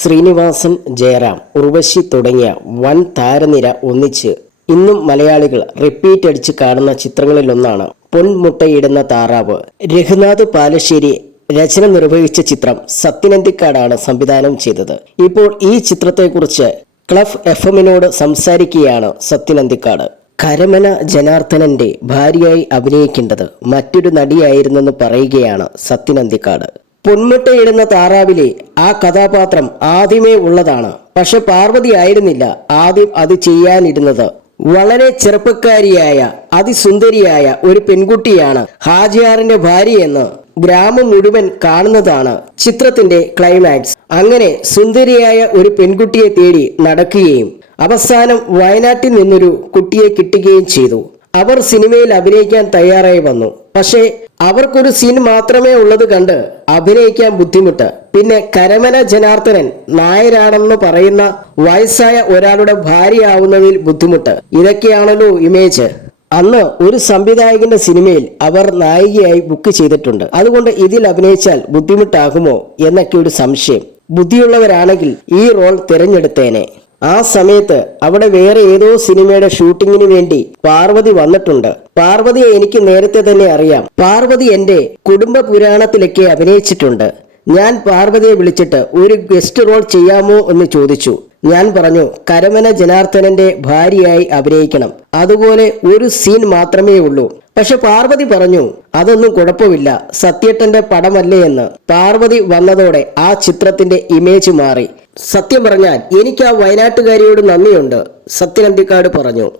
ശ്രീനിവാസൻ ജയറാം ഉർവശി തുടങ്ങിയ വൻ താരനിര ഒന്നിച്ച് ഇന്നും മലയാളികൾ റിപ്പീറ്റ് അടിച്ച് കാണുന്ന ചിത്രങ്ങളിലൊന്നാണ് പൊൻമുട്ടയിടുന്ന താറാവ്. രഘുനാഥ് പാലശ്ശേരി രചന നിർവഹിച്ച ചിത്രം സത്യനന്ദിക്കാടാണ് സംവിധാനം ചെയ്തത്. ഇപ്പോൾ ഈ ചിത്രത്തെക്കുറിച്ച് ക്ലഫ് എഫ് എമ്മിനോട് സംസാരിക്കുകയാണ് സത്യനന്ദിക്കാട് കരമന ജനാർദ്ദനന്റെ ഭാര്യയായി അഭിനയിക്കേണ്ടത് മറ്റൊരു നടിയായിരുന്നെന്ന് പറയുകയാണ് സത്യനന്ദിക്കാട് പൊന്മുട്ടയിടുന്ന താറാവിലെ ആ കഥാപാത്രം ആദ്യമേ ഉള്ളതാണ്. പക്ഷെ പാർവതി ആയിരുന്നില്ല ആദ്യം അത് ചെയ്യാനിരുന്നത്. വളരെ ചെറുപ്പക്കാരിയായ അതിസുന്ദരിയായ ഒരു പെൺകുട്ടിയാണ് ഹാജിയാറിന്റെ ഭാര്യയെന്ന് ഗ്രാമം മുഴുവൻ കാണുന്നതാണ് ചിത്രത്തിന്റെ ക്ലൈമാക്സ് അങ്ങനെ സുന്ദരിയായ ഒരു പെൺകുട്ടിയെ തേടി നടക്കുകയും അവസാനം വയനാട്ടിൽ നിന്നൊരു കുട്ടിയെ കിട്ടുകയും ചെയ്തു. അവർ സിനിമയിൽ അഭിനയിക്കാൻ തയ്യാറായി വന്നു. പക്ഷേ അവർക്കൊരു സീൻ മാത്രമേ ഉള്ളത് കണ്ട് അഭിനയിക്കാൻ ബുദ്ധിമുട്ട്. പിന്നെ കരമന ജനാർദ്ദനൻ നായരാണെന്ന് പറയുന്ന വയസ്സായ ഒരാളുടെ ഭാര്യയാവുന്നതിൽ ബുദ്ധിമുട്ട്. ഇതൊക്കെയാണല്ലോ ഇമേജ് അന്ന് ഒരു സംവിധായകന്റെ സിനിമയിൽ അവർ നായികയായി ബുക്ക് ചെയ്തിട്ടുണ്ട്. അതുകൊണ്ട് ഇതിൽ അഭിനയിച്ചാൽ ബുദ്ധിമുട്ടാകുമോ എന്നൊക്കെ ഒരു സംശയം. ബുദ്ധിയുള്ളവരാണെങ്കിൽ ഈ റോൾ തിരഞ്ഞെടുത്തേനെ. ആ സമയത്ത് അവിടെ വേറെ ഏതോ സിനിമയുടെ ഷൂട്ടിങ്ങിന് വേണ്ടി പാർവതി വന്നിട്ടുണ്ട്. പാർവതിയെ എനിക്ക് നേരത്തെ തന്നെ അറിയാം. പാർവതി എന്റെ കുടുംബ പുരാണത്തിലൊക്കെ അഭിനയിച്ചിട്ടുണ്ട്. ഞാൻ പാർവതിയെ വിളിച്ചിട്ട് ഒരു ഗസ്റ്റ് റോൾ ചെയ്യാമോ എന്ന് ചോദിച്ചു. ഞാൻ പറഞ്ഞു കരമന ജനാർദ്ദനന്റെ ഭാര്യയായി അഭിനയിക്കണം. അതുപോലെ ഒരു സീൻ മാത്രമേ ഉള്ളൂ. പക്ഷെ പാർവതി പറഞ്ഞു അതൊന്നും കുഴപ്പമില്ല. സത്യേട്ടന്റെ പടമല്ലേ എന്ന്. പാർവതി വന്നതോടെ ആ ചിത്രത്തിന്റെ ഇമേജ് മാറി. സത്യം പറഞ്ഞാൽ എനിക്ക് ആ വയനാട്ടുകാരിയോട് നന്ദിയുണ്ട്. സത്യനന്ദിക്കാട് പറഞ്ഞു.